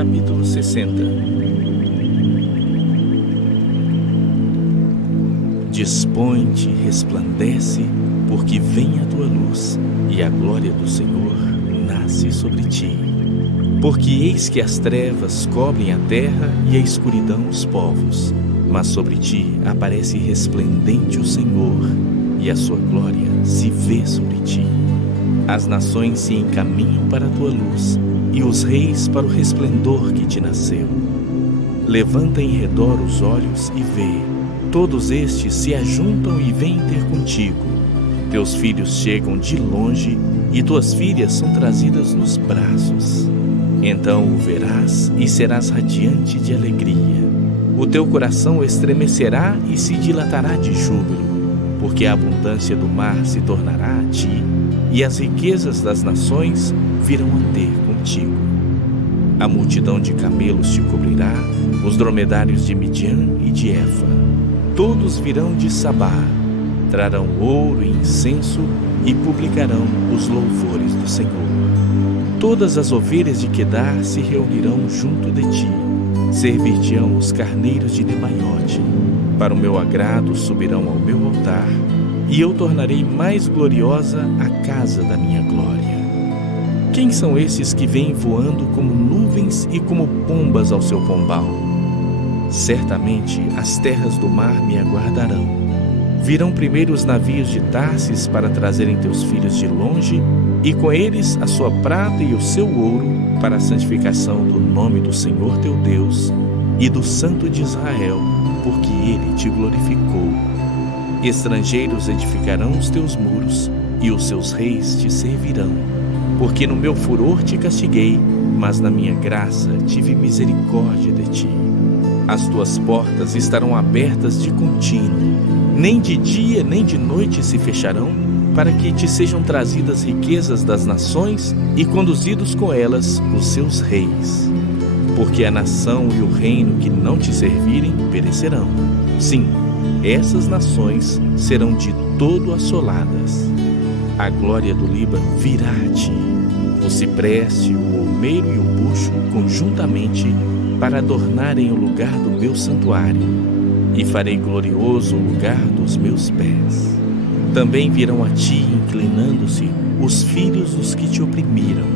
Capítulo 60. Dispõe-te, resplandece, porque vem a tua luz, e a glória do Senhor nasce sobre ti. Porque eis que as trevas cobrem a terra e a escuridão os povos, mas sobre ti aparece resplendente o Senhor, e a sua glória se vê sobre ti. As nações se encaminham para a tua luz, e os reis para o resplendor que te nasceu. Levanta em redor os olhos e vê, todos estes se ajuntam e vêm ter contigo. Teus filhos chegam de longe, e tuas filhas são trazidas nos braços. Então o verás e serás radiante de alegria. O teu coração estremecerá e se dilatará de júbilo, porque a abundância do mar se tornará a ti, e as riquezas das nações virão a ter contigo. A multidão de camelos te cobrirá, os dromedários de Midian e de Efa. Todos virão de Sabá, trarão ouro e incenso e publicarão os louvores do Senhor. Todas as ovelhas de Quedar se reunirão junto de ti, servir-te-ão os carneiros de Nebaiote. Para o meu agrado subirão ao meu altar, e eu tornarei mais gloriosa a casa da minha glória. Quem são esses que vêm voando como nuvens e como pombas ao seu pombal? Certamente as terras do mar me aguardarão. Virão primeiro os navios de Tarsis para trazerem teus filhos de longe, e com eles a sua prata e o seu ouro para a santificação do nome do Senhor teu Deus e do Santo de Israel, porque ele te glorificou. Estrangeiros edificarão os teus muros, e os seus reis te servirão. Porque no meu furor te castiguei, mas na minha graça tive misericórdia de ti. As tuas portas estarão abertas de contínuo, nem de dia nem de noite se fecharão, para que te sejam trazidas riquezas das nações e conduzidos com elas os seus reis. Porque a nação e o reino que não te servirem perecerão. Sim, essas nações serão de todo assoladas. A glória do Líbano virá a ti, o cipreste, o olmeiro e o bucho conjuntamente, para adornarem o lugar do meu santuário, e farei glorioso o lugar dos meus pés. Também virão a ti, inclinando-se, os filhos dos que te oprimiram.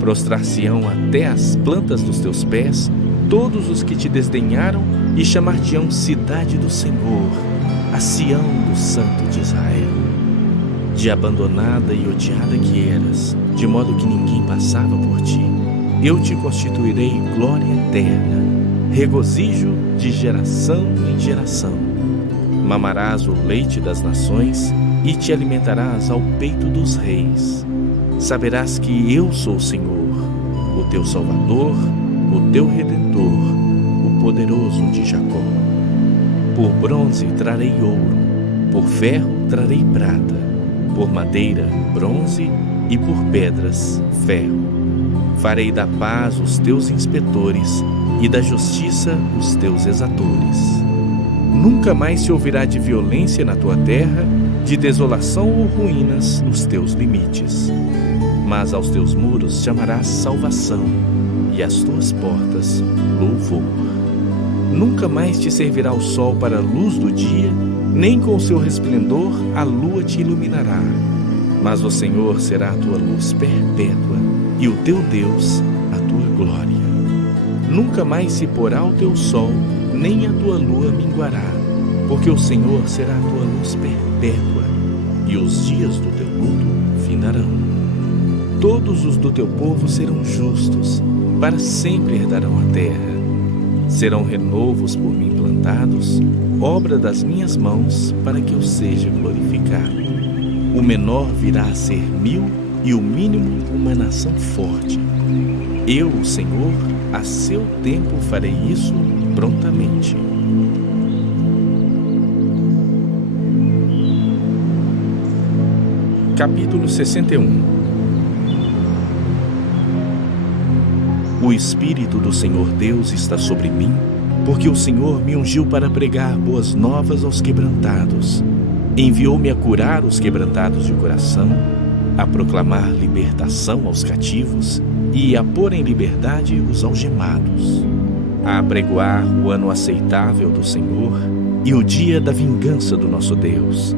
Prostrar-se-ão até as plantas dos teus pés todos os que te desdenharam, e chamar-te-ão cidade do Senhor, a Sião do Santo de Israel. De abandonada e odiada que eras, de modo que ninguém passava por ti, eu te constituirei glória eterna, regozijo de geração em geração. Mamarás o leite das nações e te alimentarás ao peito dos reis. Saberás que eu sou o Senhor, o teu Salvador, o teu Redentor, o poderoso de Jacó. Por bronze trarei ouro, por ferro trarei prata, por madeira bronze e por pedras ferro. Farei da paz os teus inspetores e da justiça os teus exatores. Nunca mais se ouvirá de violência na tua terra, de desolação ou ruínas nos teus limites. Mas aos teus muros chamarás salvação, e às tuas portas louvor. Nunca mais te servirá o sol para a luz do dia, nem com o seu resplendor a lua te iluminará. Mas o Senhor será a tua luz perpétua, e o teu Deus a tua glória. Nunca mais se porá o teu sol, nem a tua lua minguará, porque o Senhor será a tua luz perpétua, e os dias do teu luto findarão. Todos os do teu povo serão justos, para sempre herdarão a terra. Serão renovos por mim plantados, obra das minhas mãos, para que eu seja glorificado. O menor virá a ser 1000, e o mínimo uma nação forte. Eu, o Senhor, a seu tempo farei isso prontamente. Capítulo 61. O Espírito do Senhor Deus está sobre mim, porque o Senhor me ungiu para pregar boas novas aos quebrantados. Enviou-me a curar os quebrantados de coração, a proclamar libertação aos cativos e a pôr em liberdade os algemados, a apregoar o ano aceitável do Senhor e o dia da vingança do nosso Deus,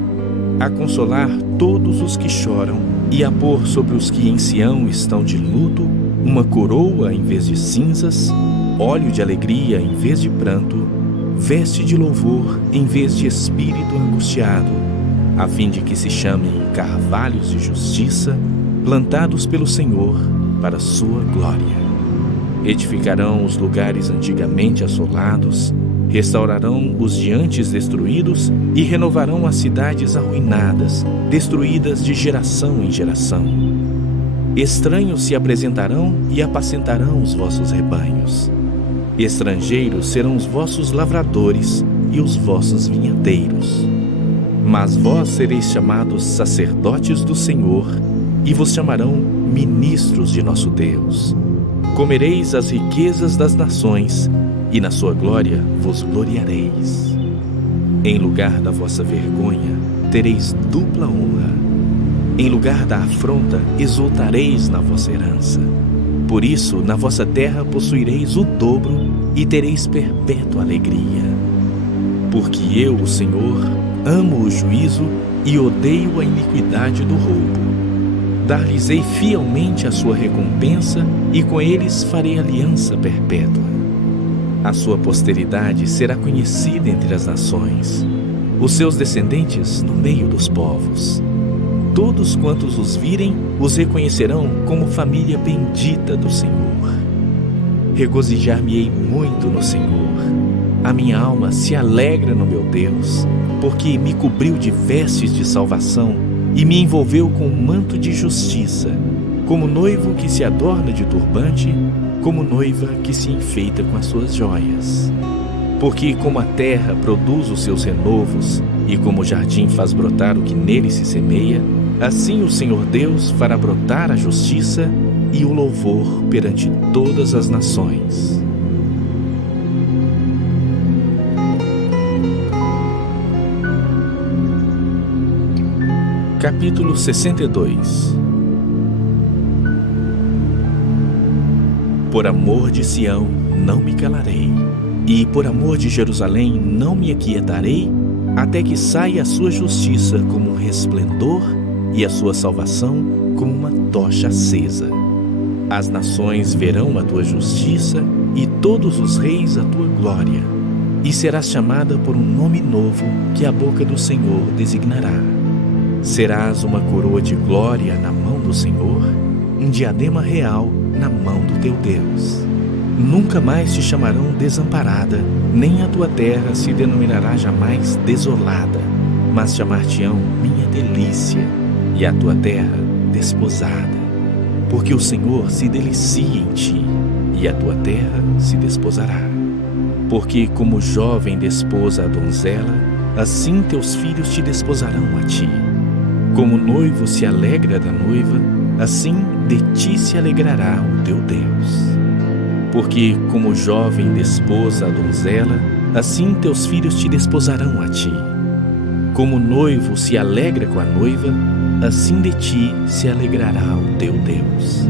a consolar todos os que choram e a pôr sobre os que em Sião estão de luto uma coroa em vez de cinzas, óleo de alegria em vez de pranto, veste de louvor em vez de espírito angustiado, a fim de que se chamem carvalhos de justiça, plantados pelo Senhor para sua glória. Edificarão os lugares antigamente assolados, restaurarão os de antes destruídos e renovarão as cidades arruinadas, destruídas de geração em geração. Estranhos se apresentarão e apacentarão os vossos rebanhos. Estrangeiros serão os vossos lavradores e os vossos vinhateiros. Mas vós sereis chamados sacerdotes do Senhor e vos chamarão ministros de nosso Deus. Comereis as riquezas das nações e na sua glória vos gloriareis. Em lugar da vossa vergonha tereis dupla honra. Em lugar da afronta exultareis na vossa herança. Por isso, na vossa terra possuireis o dobro e tereis perpétua alegria. Porque eu, o Senhor, amo o juízo e odeio a iniquidade do roubo. Dar-lhes-ei fielmente a sua recompensa e com eles farei aliança perpétua. A sua posteridade será conhecida entre as nações, os seus descendentes no meio dos povos. Todos quantos os virem, os reconhecerão como família bendita do Senhor. Regozijar-me-ei muito no Senhor. A minha alma se alegra no meu Deus, porque me cobriu de vestes de salvação e me envolveu com um manto de justiça, como noivo que se adorna de turbante, como noiva que se enfeita com as suas joias. Porque como a terra produz os seus renovos, e como o jardim faz brotar o que nele se semeia, assim o Senhor Deus fará brotar a justiça e o louvor perante todas as nações. Capítulo 62. Por amor de Sião não me calarei, e por amor de Jerusalém não me aquietarei, até que saia a sua justiça como um resplendor e a sua salvação como uma tocha acesa. As nações verão a tua justiça e todos os reis a tua glória, e serás chamada por um nome novo que a boca do Senhor designará. Serás uma coroa de glória na mão do Senhor, um diadema real na mão do teu Deus. Nunca mais te chamarão desamparada, nem a tua terra se denominará jamais desolada, mas chamar-te-ão minha delícia, e a tua terra desposada. Porque o Senhor se delicia em ti, e a tua terra se desposará. Porque como jovem desposa a donzela, assim teus filhos te desposarão a ti. Como o noivo se alegra da noiva, assim de ti se alegrará o teu Deus. Porque como o jovem desposa a donzela, assim teus filhos te desposarão a ti. Como o noivo se alegra com a noiva, assim de ti se alegrará o teu Deus.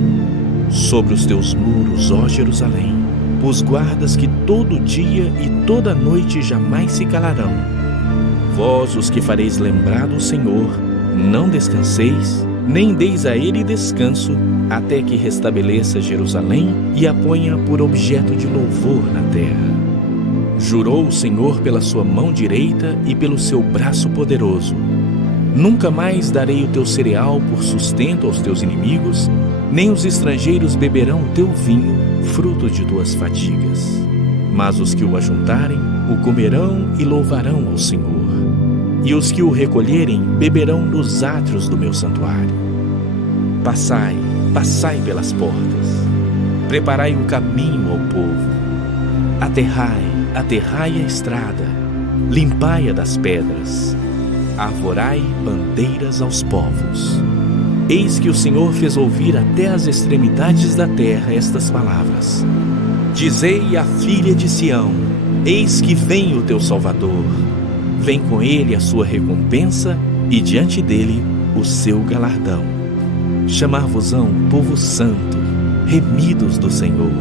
Sobre os teus muros, ó Jerusalém, os guardas que todo dia e toda noite jamais se calarão. Vós, os que fareis lembrar do Senhor, não descanseis, nem deis a ele descanso, até que restabeleça Jerusalém e a ponha por objeto de louvor na terra. Jurou o Senhor pela sua mão direita e pelo seu braço poderoso: nunca mais darei o teu cereal por sustento aos teus inimigos, nem os estrangeiros beberão o teu vinho, fruto de tuas fadigas. Mas os que o ajuntarem, o comerão e louvarão ao Senhor. E os que o recolherem, beberão nos átrios do meu santuário. Passai, passai pelas portas. Preparai o caminho ao povo. Aterrai, aterrai a estrada. Limpai-a das pedras. Arvorai bandeiras aos povos. Eis que o Senhor fez ouvir até as extremidades da terra estas palavras. Dizei à filha de Sião: eis que vem o teu Salvador. Vem com ele a sua recompensa e diante dele o seu galardão. Chamar-vos-ão povo santo, remidos do Senhor.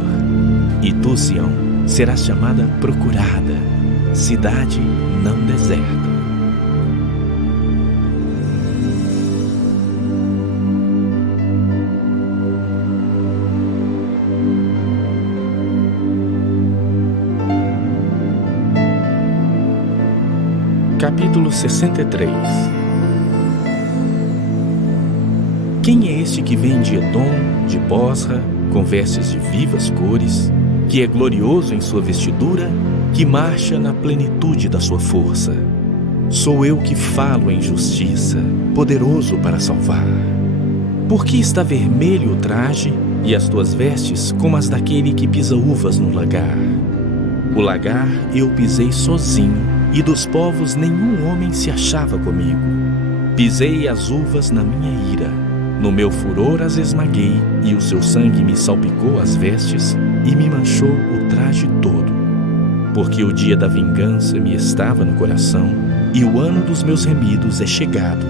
E tu, Sião, serás chamada procurada, cidade não deserta. Capítulo 63. Quem é este que vem de Edom, de Bosra, com vestes de vivas cores, que é glorioso em sua vestidura, que marcha na plenitude da sua força? Sou eu que falo em justiça, poderoso para salvar. Por que está vermelho o traje e as tuas vestes como as daquele que pisa uvas no lagar? O lagar eu pisei sozinho, e dos povos nenhum homem se achava comigo. Pisei as uvas na minha ira, no meu furor as esmaguei, e o seu sangue me salpicou as vestes e me manchou o traje todo. Porque o dia da vingança me estava no coração, e o ano dos meus remidos é chegado.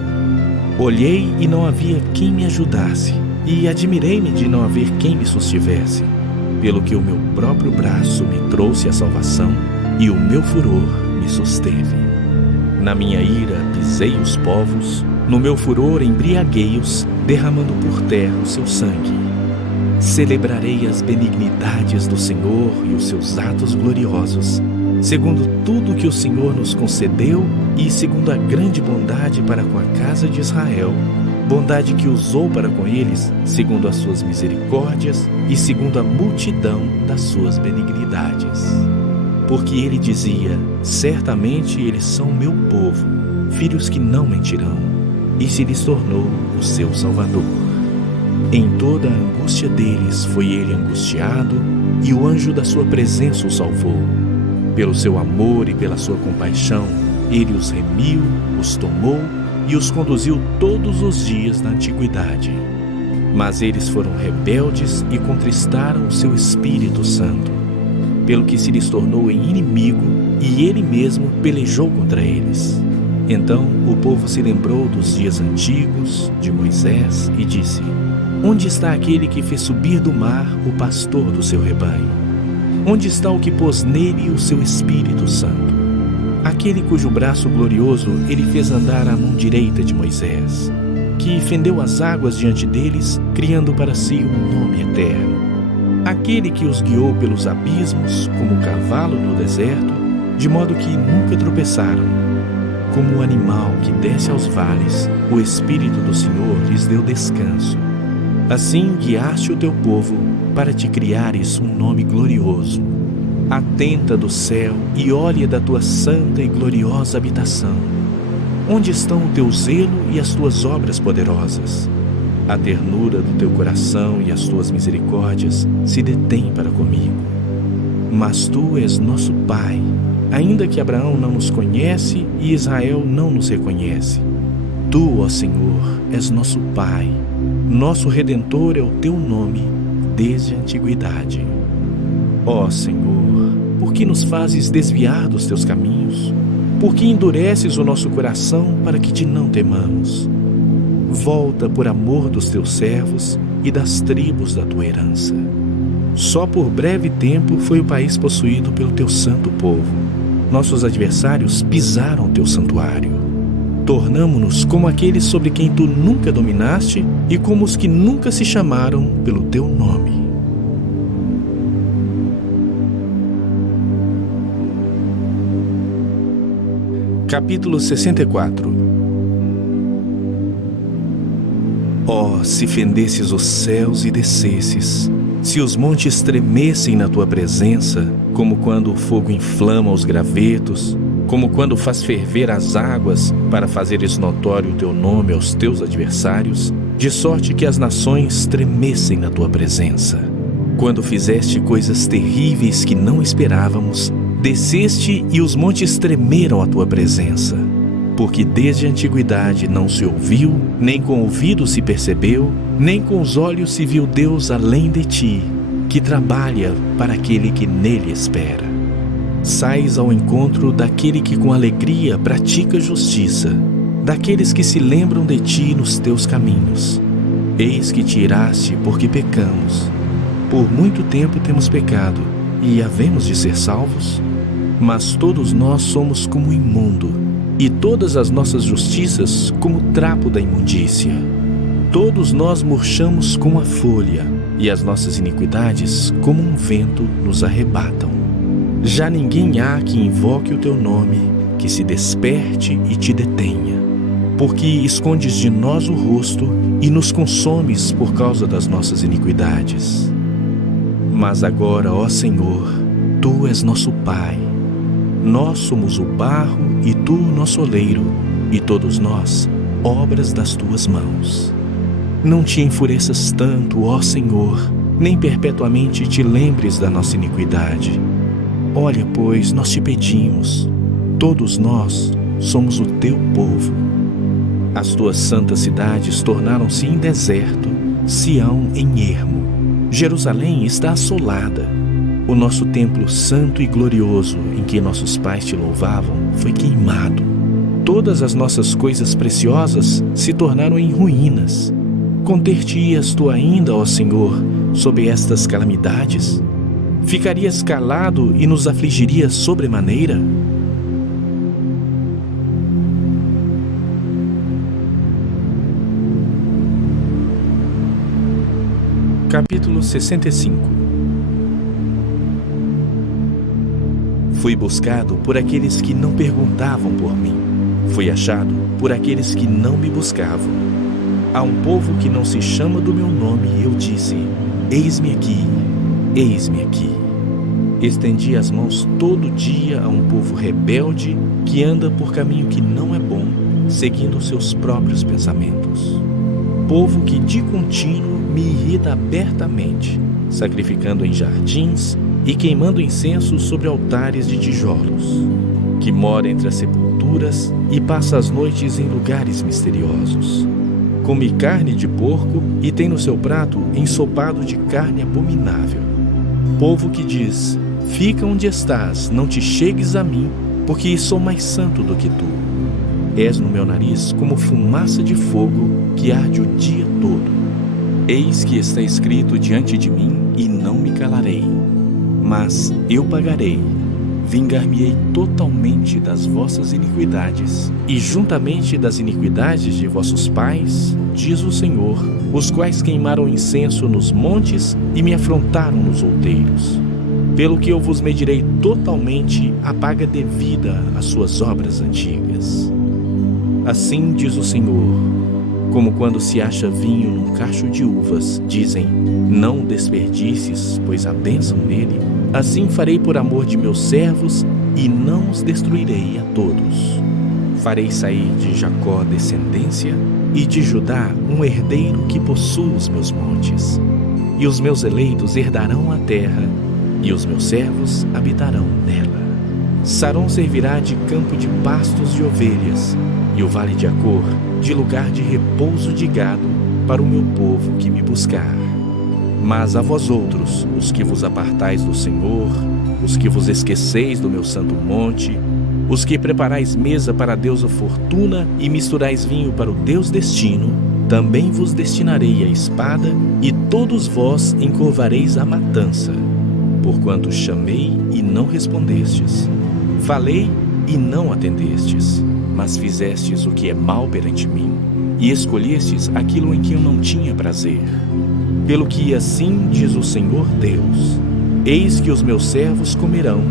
Olhei e não havia quem me ajudasse, e admirei-me de não haver quem me sustivesse, pelo que o meu próprio braço me trouxe a salvação, e o meu furor me susteve. Na minha ira pisei os povos, no meu furor embriaguei-os, derramando por terra o seu sangue. Celebrarei as benignidades do Senhor e os seus atos gloriosos, segundo tudo que o Senhor nos concedeu e segundo a grande bondade para com a casa de Israel, bondade que usou para com eles, segundo as suas misericórdias e segundo a multidão das suas benignidades. Porque ele dizia: certamente eles são meu povo, filhos que não mentirão, e se lhes tornou o seu Salvador. Em toda a angústia deles foi ele angustiado, e o anjo da sua presença o salvou. Pelo seu amor e pela sua compaixão, ele os remiu, os tomou e os conduziu todos os dias da antiguidade. Mas eles foram rebeldes e contristaram o seu Espírito Santo, pelo que se lhes tornou em inimigo, e ele mesmo pelejou contra eles. Então o povo se lembrou dos dias antigos, de Moisés, e disse: onde está aquele que fez subir do mar o pastor do seu rebanho? Onde está o que pôs nele o seu Espírito Santo? Aquele cujo braço glorioso ele fez andar à mão direita de Moisés, que fendeu as águas diante deles, criando para si um nome eterno. Aquele que os guiou pelos abismos, como cavalo no deserto, de modo que nunca tropeçaram. Como o animal que desce aos vales, o Espírito do Senhor lhes deu descanso. Assim guiaste o teu povo, para te criares um nome glorioso. Atenta do céu e olha da tua santa e gloriosa habitação. Onde estão o teu zelo e as tuas obras poderosas? A ternura do teu coração e as tuas misericórdias se detêm para comigo. Mas tu és nosso Pai, ainda que Abraão não nos conhece e Israel não nos reconhece. Tu, ó Senhor, és nosso Pai, nosso Redentor é o teu nome desde a antiguidade. Ó Senhor, por que nos fazes desviar dos teus caminhos? Por que endureces o nosso coração para que te não temamos? Volta por amor dos teus servos e das tribos da tua herança. Só por breve tempo foi o país possuído pelo teu santo povo. Nossos adversários pisaram o teu santuário. Tornamo-nos como aqueles sobre quem tu nunca dominaste e como os que nunca se chamaram pelo teu nome. Capítulo 64. Ó, se fendesses os céus e descesses, se os montes tremessem na tua presença, como quando o fogo inflama os gravetos, como quando faz ferver as águas para fazeres notório o teu nome aos teus adversários, de sorte que as nações tremessem na tua presença. Quando fizeste coisas terríveis que não esperávamos, desceste e os montes tremeram à tua presença. Porque desde a antiguidade não se ouviu, nem com o ouvido se percebeu, nem com os olhos se viu Deus além de ti, que trabalha para aquele que nele espera. Sais ao encontro daquele que com alegria pratica justiça, daqueles que se lembram de ti nos teus caminhos. Eis que te iraste porque pecamos. Por muito tempo temos pecado, e havemos de ser salvos? Mas todos nós somos como imundo, e todas as nossas justiças como trapo da imundícia. Todos nós murchamos como a folha, e as nossas iniquidades, como um vento, nos arrebatam. Já ninguém há que invoque o teu nome, que se desperte e te detenha, porque escondes de nós o rosto e nos consomes por causa das nossas iniquidades. Mas agora, ó Senhor, Tu és nosso Pai. Nós somos o barro e Tu o nosso oleiro, e todos nós, obras das Tuas mãos. Não te enfureças tanto, ó Senhor, nem perpetuamente te lembres da nossa iniquidade. Olha, pois, nós te pedimos, todos nós somos o Teu povo. As Tuas santas cidades tornaram-se em deserto, Sião em ermo. Jerusalém está assolada. O nosso templo santo e glorioso, em que nossos pais te louvavam, foi queimado. Todas as nossas coisas preciosas se tornaram em ruínas. Conter-te-ias tu ainda, ó Senhor, sob estas calamidades? Ficarias calado e nos afligirias sobremaneira? Capítulo 65. Fui buscado por aqueles que não perguntavam por mim. Fui achado por aqueles que não me buscavam. A um povo que não se chama do meu nome, eu disse: eis-me aqui, eis-me aqui. Estendi as mãos todo dia a um povo rebelde que anda por caminho que não é bom, seguindo seus próprios pensamentos. Povo que de contínuo me irrita abertamente, sacrificando em jardins e queimando incenso sobre altares de tijolos, que mora entre as sepulturas e passa as noites em lugares misteriosos. Come carne de porco e tem no seu prato ensopado de carne abominável. Povo que diz: fica onde estás, não te chegues a mim, porque sou mais santo do que tu. És no meu nariz como fumaça de fogo que arde o dia todo. Eis que está escrito diante de mim e não me calarei. Mas eu pagarei, vingar-me-ei totalmente das vossas iniquidades, e juntamente das iniquidades de vossos pais, diz o Senhor, os quais queimaram incenso nos montes e me afrontaram nos outeiros. Pelo que eu vos medirei totalmente a paga devida às suas obras antigas. Assim diz o Senhor: como quando se acha vinho num cacho de uvas, dizem: não desperdices, pois há bênção nele. Assim farei por amor de meus servos, e não os destruirei a todos. Farei sair de Jacó descendência, e de Judá um herdeiro que possua os meus montes. E os meus eleitos herdarão a terra, e os meus servos habitarão nela. Sarón servirá de campo de pastos de ovelhas, e o vale de Acor de lugar de repouso de gado para o meu povo que me buscar. Mas a vós outros, os que vos apartais do Senhor, os que vos esqueceis do meu santo monte, os que preparais mesa para a deusa Fortuna e misturais vinho para o Deus Destino, também vos destinarei a espada, e todos vós encurvareis a matança, porquanto chamei e não respondestes, falei e não atendestes, mas fizestes o que é mal perante mim, e escolhestes aquilo em que eu não tinha prazer. Pelo que assim diz o Senhor Deus: eis que os meus servos comerão,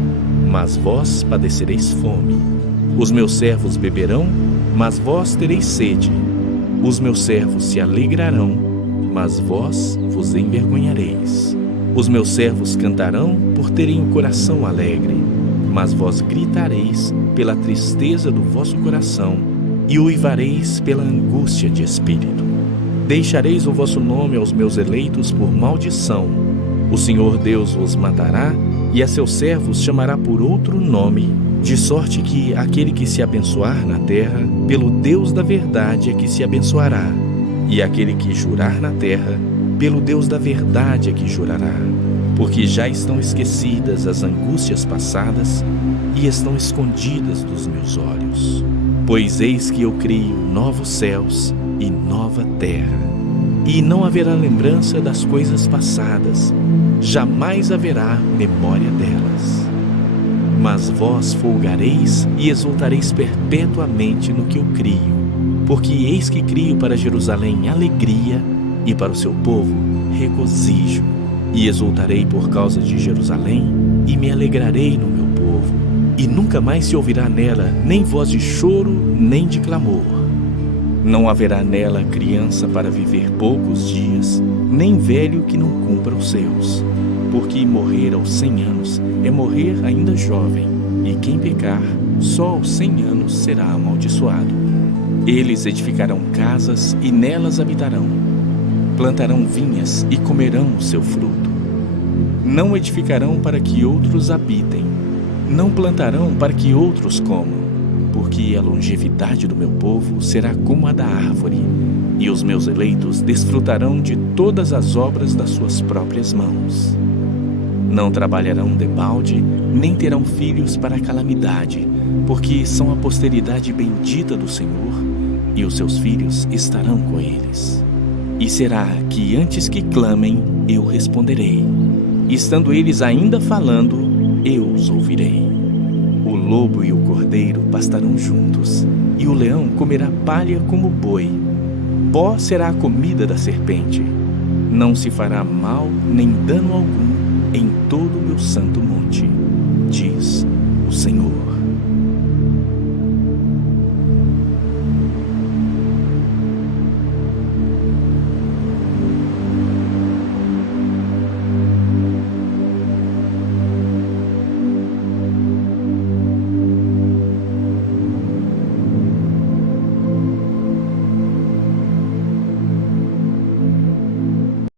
mas vós padecereis fome. Os meus servos beberão, mas vós tereis sede. Os meus servos se alegrarão, mas vós vos envergonhareis. Os meus servos cantarão por terem o coração alegre, mas vós gritareis pela tristeza do vosso coração e uivareis pela angústia de espírito. Deixareis o vosso nome aos meus eleitos por maldição. O Senhor Deus vos matará, e a seus servos chamará por outro nome, de sorte que aquele que se abençoar na terra, pelo Deus da verdade é que se abençoará, e aquele que jurar na terra, pelo Deus da verdade é que jurará. Porque já estão esquecidas as angústias passadas, e estão escondidas dos meus olhos. Pois eis que eu crio novos céus e nova terra, e não haverá lembrança das coisas passadas, jamais haverá memória delas. Mas vós folgareis e exultareis perpetuamente no que eu crio, porque eis que crio para Jerusalém alegria e para o seu povo regozijo. E exultarei por causa de Jerusalém e me alegrarei no meu povo, e nunca mais se ouvirá nela nem voz de choro nem de clamor. Não haverá nela criança para viver poucos dias, nem velho que não cumpra os seus. Porque morrer aos 100 anos é morrer ainda jovem, e quem pecar, só aos 100 anos será amaldiçoado. Eles edificarão casas e nelas habitarão. Plantarão vinhas e comerão o seu fruto. Não edificarão para que outros habitem, não plantarão para que outros comam. Porque a longevidade do meu povo será como a da árvore, e os meus eleitos desfrutarão de todas as obras das suas próprias mãos. Não trabalharão debalde, nem terão filhos para a calamidade, porque são a posteridade bendita do Senhor, e os seus filhos estarão com eles. E será que antes que clamem, eu responderei. E estando eles ainda falando, eu os ouvirei. O lobo e o cordeiro pastarão juntos, e o leão comerá palha como boi. Pó será a comida da serpente. Não se fará mal nem dano algum em todo o meu santo monte, diz o Senhor.